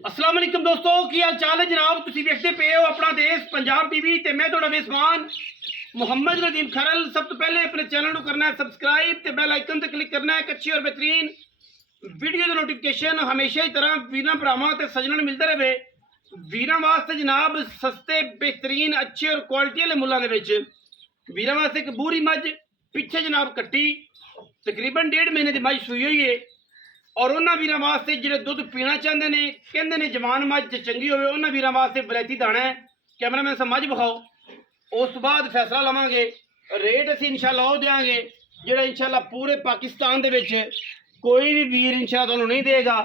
अस्सलाम वालेकुम दोस्तों, की हाल चाल है जनाब। तुसीं देखते पे हो अपना देश पंजाब टीवी ते मैं तुहाडा मेज़बान मुहम्मद नदीम खरल। सब तो पहले अपने चैनल को करना है सबसक्राइब ते बेल आइकन ते क्लिक करना है। एक अच्छी और बेहतरीन वीडियो की नोटिफिकेशन हमेशा की तरह वीरां भरावां ते सज्जणां नूं मिलदा रहे। वीरां वास्ते जनाब सस्ते बेहतरीन अच्छे और क्वालिटी वाले मुल्लां दे विच वीरां वास्ते एक बूरी मझ पिछे जनाब कट्टी तकरीबन 1.5 महीने की मझ सूई हुई है। और उन्होंने वीर वास्ते जो दुध पीना चाहते हैं कहते हैं जवान मझ चंगी हो उन्होंने वीर वास्ते बलैती दाना है। कैमरामैन साहब मझ विखाओ, उस तो बाद फैसला लवांगे। रेट असी इंशाल्लाह वो देंगे जोड़ा इंशाल्लाह पूरे पाकिस्तान दे विच कोई भी वीर इंशाल्लाह तुहानूं नहीं देगा।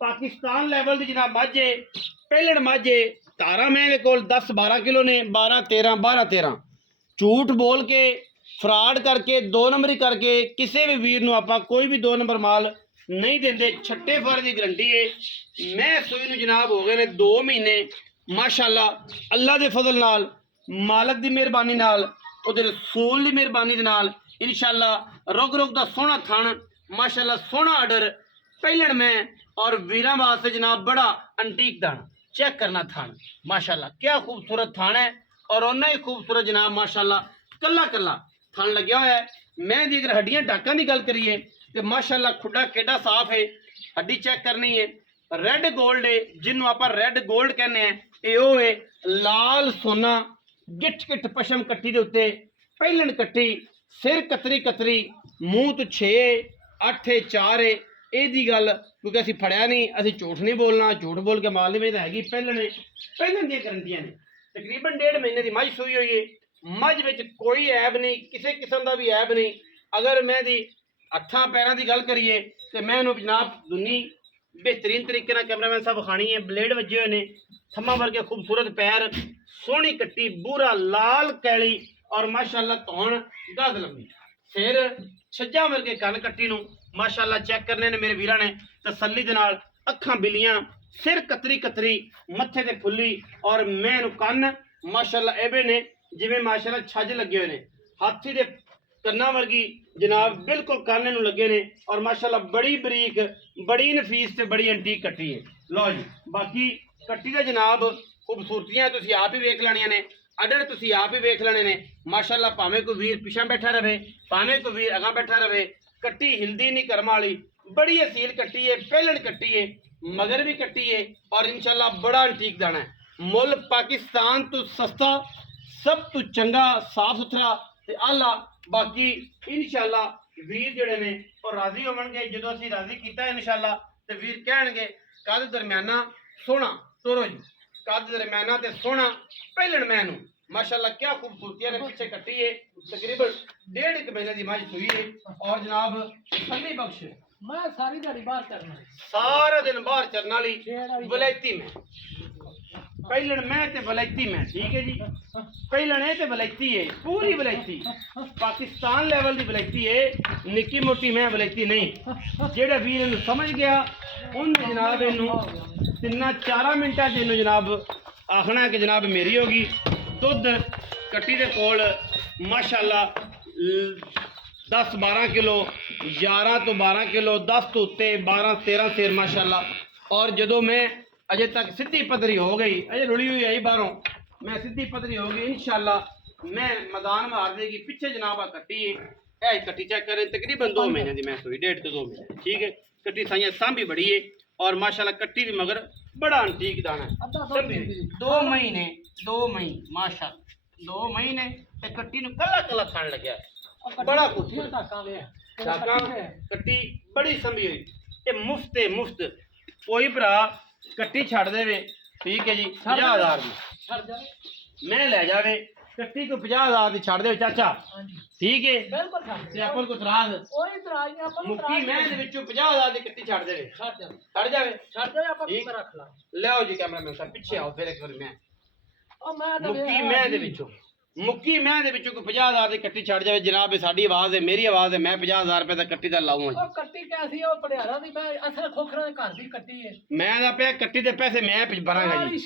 पाकिस्तान लैवल की जनाब मझ है, पहलड़ मझ है। धारा मेरे को 10-12 किलो ने, 12-13 झूठ बोल के फ्रॉड करके 2 नंबरी करके किसी भी वीर नूं आपां कोई भी 2 नंबर माल नहीं देंगे। छट्टे फर की गारंटी है। मैं सूई नूं जनाब हो गए ने 2 महीने माशाअल्लाह। अल्लाह के फजल नाल, मालक की मेहरबानी नाल, उहदे रसूल की मेहरबानी दे नाल इंशाअल्लाह रुक रुक दा सोहना थण माशाअल्लाह सोहना आर्डर पहलण में। और वीरां वास्ते जनाब बड़ा अंटीक दाना चेक करना थान माशाअल्लाह क्या खूबसूरत थान है। और उन्ना ही खूबसूरत जनाब माशाअल्लाह कला कला थान लग्या हुआ है। मैं दी अगर हड्डियां टाकां की गल करिए तो माशाअल्लाह खुडा केड़ा साफ है। हड्डी चेक करनी है, रेड गोल्ड है जिन्हों आप रेड गोल्ड कहने हैं। ये वो है लाल सोना गिठ गिठ पशम कट्टी के उत्ते पहलन कट्टी सिर कतरी कतरी मूँह तो 6-8 4 है। यही गल क्योंकि असी फड़िया नहीं, असी झूठ नहीं बोलना, झूठ बोल के माल नहीं भेजना हैगी। पहलन दी गारंटियां ने। तकरीबन 1.5 महीने की मझ सूई हुई है। मझ में कोई ऐब नहीं, किसी किस्म का भी ऐब नहीं। अगर मैं दी हत्थां पैरों की गल करिए तो मैं जनाब दुनी बेहतरीन तरीके नाल कैमरामैन साहब खानी है। ब्लेड वजे हुए ने, थम्मा वर्गे खूबसूरत पैर, सोहनी कट्टी, बूरा लाल कैली और माशाअल्लाह धौन गज लंबी, सिर छज्जा वर्गे कन कट्टी नूं माशाअल्लाह चेक करने ने मेरे वीरां ने तसल्ली दे नाल। अखां बिलियां, सिर कतरी कतरी, मत्थे ते फुल्ली और मैं कन माशाअल्लाह एवे ने जिवें माशाअल्लाह छज लगे हुए ने। हाथी दे कन्ना वर्गी जनाब बिल्कुल काने नूं लगे ने। और माशाअल्लाह बड़ी बरीक, बड़ी नफीस ते बड़ी एंटीक कट्टी है। लो जी बाकी कट्टी दा जनाब खूबसूरतियां तुसीं आप ही वेख लैणियां ने, अडर तुसीं आप ही वेख लेने ने माशाअल्लाह। भावें कोई वीर पिछा बैठा रहे, भावें कोई वीर अगां बैठा रहे, कट्टी हिलदी नहीं कर्म वाली, बड़ी असील कट्टी है, पहलण कट्टी है, मगर भी कट्टी है और इंशाअल्लाह बड़ा एंटीक दाना है। मुल पाकिस्तान तो सस्ता, सब तो चंगा, साफ सुथरा ते आला। बाकी इंशाअल्लाह वीर जड़े ने और राजी होवणगे जो असीं राजी किया इंशाअल्लाह। तो वीर कहणगे कद दरम्याना सोहना तोरो जी, कद दरम्याना ते सोहना पहलण मैनू माशाअल्लाह क्या खूबसूरतियां ने। पीछे कट्टी है तकरीबन 1.5 महीने की मझ हुई है। और जनाब सन्नी बख्श मैं सारी दिहाड़ी बाहर करना, सारा दिन बाहर चरने वाली वलैती में पहलण मैं ते वलैती में। ठीक है जी, पहलण है ते वलैती है, पूरी वलैती पाकिस्तान लेवल की वलैती है, निक्की मोटी मैं वलैती नहीं। जेड़ा वीर इनू समझ गया उन्हें जनाब इनू 3-4 मिनटा च इनू जनाब आखना है कि जनाब मेरी होगी। दुध कट्टी दे कोल माशाअल्लाह 10-12 किलो, 11 तो 12 किलो, 10 तो उत्ते 12-13 सेर माशाअल्लाह। और जदों मैं अजे तक सीधी पदरी हो गई, अजे रुली हुई आई बाहरों, मैं सीधी पदरी हो गई इंशाअल्लाह मैं मैदान मार देगी। पीछे जनाब कट्टी है, कट्टी चेक करें तकरीबन 2 महीने की मैं हुई, 1.5 से 2 महीने। ठीक है, कट्टी साइयां सांभी बड़ी है और माशाअल्लाह कट्टी भी मगर बड़ा अंटीक दाना है। 2 महीने माशाअल्लाह 2 महीने ते कट्टी नूं कला कला खान लग्या बड़ा कुछ कट्टी बड़ी संभी हुई। ये मुफ्त है, मुफ्त कोई भरा कट्टी छड़ देवे ठीक है जी 50,000 की मैं ले जावे कट्टी को 50,000 की छड़ दे चाचा। ठीक है ते अपन को तराज मुक्की मैं दे विचों 50,000 की कट्टी छड़ देवे, छड़ जावे अपन रख ला। ले जी कैमरामैन साहब पीछे आओ फिर एक बार मैं मुक्की मैं दे विचों मुक्की मैं दे विचों कोई 50,000 की कट्टी छड़ जावे जनाब। साडी आवाज़ है, मेरी आवाज़ है, मैं 50,000 रुपए दा कट्टी दा लाऊंगा। कट्टी कैसी है पड़ियारा दी, मैं असल खोखरा दे घर दी कट्टी है। मैं दा पे कट्टी दे पैसे मैं भरांगा जी,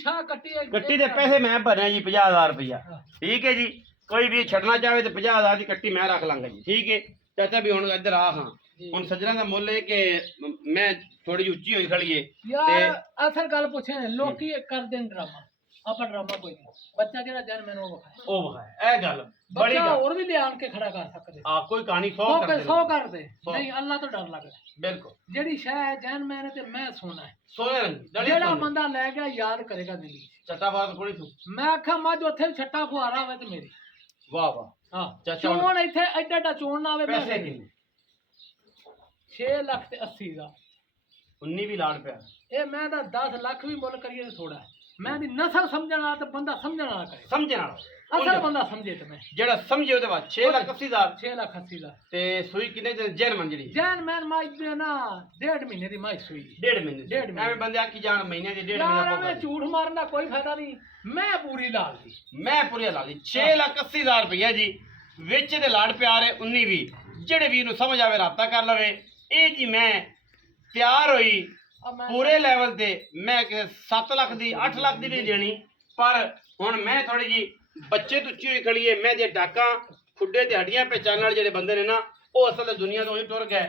कट्टी दे पैसे मैं भरना जी 50,000 रुपया। ठीक है जी, कोई भी छड़ना चाहे तो 50,000 की कट्टी मैं रख लांगा जी। ठीक है चाचा भी हुण इधर आ। हाँ ਹੁਣ ਸੱਜਣਾ ਦਾ ਮੁੱਲ ਹੈ ਕਿ ਮੈਂ ਥੋੜੀ ਜਿਹੀ ਉੱਚੀ ਹੋਈ ਖੜੀ ਏ ਯਾਰ ਅਸਲ ਗੱਲ ਪੁੱਛੇ ਲੋਕੀ ਕਰਦੇ ਨੇ ਡਰਾਮਾ ਆਪਾਂ ਡਰਾਮਾ ਕੋਈ ਨਹੀਂ ਬੱਚਾ ਜਿਹੜਾ ਜਨ ਮੈਨੂੰ ਉਹ ਵਿਖਾਏ ਉਹ ਵਿਖਾਇਆ ਇਹ ਗੱਲ ਬੜੀ ਬੱਚਾ ਗੱਲ ਹੋਰ ਵੀ ਲਿਆਣ ਕੇ ਖੜਾ ਕਰ ਸਕਦੇ ਆ ਕੋਈ ਕਹਾਣੀ 100 ਸੌ ਕਰਦੇ ਸੌ ਕਰਦੇ ਸੌ। ਨਹੀਂ ਅੱਲਾ ਤੋਂ ਡਰ ਲੱਗਦਾ ਬਿਲਕੁਲ ਜਿਹੜੀ ਸ਼ੈ ਹੈ ਜਨ ਮੈਨੇ ਤੇ ਮੈਂ ਸੋਨਾ ਹੈ ਸੋਨੇ ਰੰਗ ਡਲੀ ਜਿਹੜਾ ਸੋਨੇ। ਬੰਦਾ ਲੈ ਗਿਆ ਯਾਦ ਕਰੇਗਾ ਜ਼ਿੰਦਗੀ ਚੱਟਾ ਬਾਤ ਕੋਣੀ ਤੂੰ ਮੈਂ ਆਖਾਂ ਮੱਝ ਉੱਥੇ ਵੀ ਛੱਟਾ ਫੁਹਾਰਾ ਹੋਵੇ ਤੇ ਮੇਰੀ ਵਾਹ ਵਾਹ ਹਾਂ ਚਾਚਾ ਹੁਣ ਚੋਣ ਇੱਥੇ ਐਡਾ ਐਡਾ ਚੋਣ ਨਾ ਆਵੇ ਮੈਂ ਪੈਸੇ ਕਿੰਨੇ 6 ਲੱਖ ਤੇ 80 ਦਾ 19 ਵੀ ਲਾੜ ਪਿਆ ਇਹ ਮੈਂ ਤਾਂ 10 ਲੱਖ ਵੀ ਮੁੱਲ ਕਰੀਏ ਤੇ ਥੋੜਾ ਮੈਂ ਦੀ ਨਸਲ ਸਮਝਣ ਵਾਲਾ ਤੇ ਬੰਦਾ ਸਮਝਣ ਵਾਲਾ ਕਰੇ ਸਮਝਣ ਵਾਲਾ ਅਸਲ ਬੰਦਾ ਸਮਝੇ ਤੇ ਮੈਂ ਜਿਹੜਾ ਸਮਝੇ ਉਹਦੇ ਬਾਅਦ 6 ਲੱਖ 80 ਹਜ਼ਾਰ 6 ਲੱਖ 80 ਦਾ ਤੇ ਸੂਈ ਕਿੰਨੇ ਦਿਨ ਜੈਨ ਮਨ ਜਿਹੜੀ ਜੈਨ ਮੈਨ ਮਾਈ ਦੇ ਨਾ 1.5 ਮਹੀਨੇ ਦੀ ਮਾਈ ਸੂਈ ਡੇਢ ਮਹੀਨੇ ਡੇਢ ਮਹੀਨੇ। ਐਵੇਂ ਬੰਦੇ ਆਖੀ ਜਾਣ ਮਹੀਨੇ ਦੀ ਡੇਢ ਯਾਰ ਮਹੀਨਾ ਐਵੇਂ ਪਊਗਾ। ਝੂਠ ਮਾਰਨ ਦਾ ਕੋਈ ਫਾਇਦਾ ਨਹੀਂ ਮੈਂ ਪੂਰੀ ਲਾਲ ਦੀ ਮੈਂ ਪੂਰੀ ਲਾ ਲਈ 6 ਲੱਖ 80 ਹਜ਼ਾਰ ਰੁਪਇਆ ਜੀ ਵਿੱਚ ਦੇ ਲਾੜ ਪਿਆਰ ਹੈ 19 ਵੀ ਜਿਹੜੇ ਵੀਰ ਨੂੰ ਸਮਝ ਆਵੇ ਰਾਬਤਾ ਕਰ ਲਵੇ ਇਹ ਜੀ ਮੈਂ ਤਿਆਰ ਹੋਈ ਆ ਮੈਂ ਪੂਰੇ ਲੈਵਲ ਤੇ ਮੈਂ 7 ਲੱਖ ਦੀ 8 ਲੱਖ ਦੀ ਵੀ ਦੇਣੀ ਪਰ ਹੁਣ ਮੈਂ ਥੋੜੀ ਜੀ ਬੱਚੇ ਤੋਂ ਉੱਚੀ ਹੋਈ ਖੜੀ ਏ ਮੈਂ ਜੇ ਡਾਕਾਂ ਖੁੱਡੇ ਤੇ ਹੱਡੀਆਂ ਪਹਿਚਾਨਣ ਵਾਲੇ ਜਿਹੜੇ ਬੰਦੇ ਨੇ ਨਾ ਉਹ ਅਸਲ ਤੇ ਦੁਨੀਆ ਤੋਂ ਹੀ ਟੁਰ ਗਏ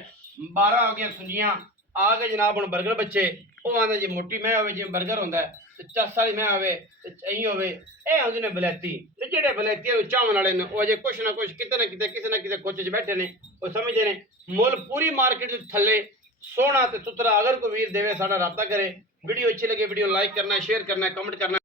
12 ਹੋ ਗਈਆਂ ਸੁੰਜੀਆਂ ਆ ਗਏ ਜਨਾਬ ਹੁਣ 버ਗਰ ਬੱਚੇ ਉਹ ਆਂਦਾ ਜੀ ਮੋਟੀ ਮੈਂ ਹੋਵੇ ਜਿਵੇਂ 버ਗਰ ਹੁੰਦਾ ਹੈ, ਤੇ ਚੱਸ ਵਾਲੀ ਮੈਂ ਹੋਵੇ ਤੇ ਅਹੀਂ ਹੋਵੇ ਇਹ ਹੁੰਦੇ ਨੇ ਬਲੈਤੀ ਤੇ ਜਿਹੜੇ ਬਲੈਤੀ ਨੂੰ ਚਾਹਣ ਵਾਲੇ ਨੇ ਉਹ ਅਜੇ ਕੁਛ ਨਾ ਕੁਛ ਕਿਤੇ ਨਾ ਕਿਤੇ ਕਿਸੇ ਨਾ ਕਿਸੇ ਕੋਚ 'ਚ ਬੈਠੇ ਨੇ ਉਹ ਸਮਝਦੇ ਨੇ ਮੁੱਲ ਪੂਰੀ ਮਾਰਕੀਟ ਦੇ ਥੱਲੇ ਸੋਹਣਾ ਤੇ ਸੁਥਰਾ ਅਗਰ ਕੋਈ ਵੀਰ ਦੇਵੇ ਸਾਡਾ ਰਾਬਤਾ ਕਰੇ ਵੀਡੀਓ ਅੱਛੀ ਲੱਗੇ ਵੀਡੀਓ ਲਾਈਕ ਕਰਨਾ ਸ਼ੇਅਰ ਕਰਨਾ ਕਮੈਂਟ ਕਰਨਾ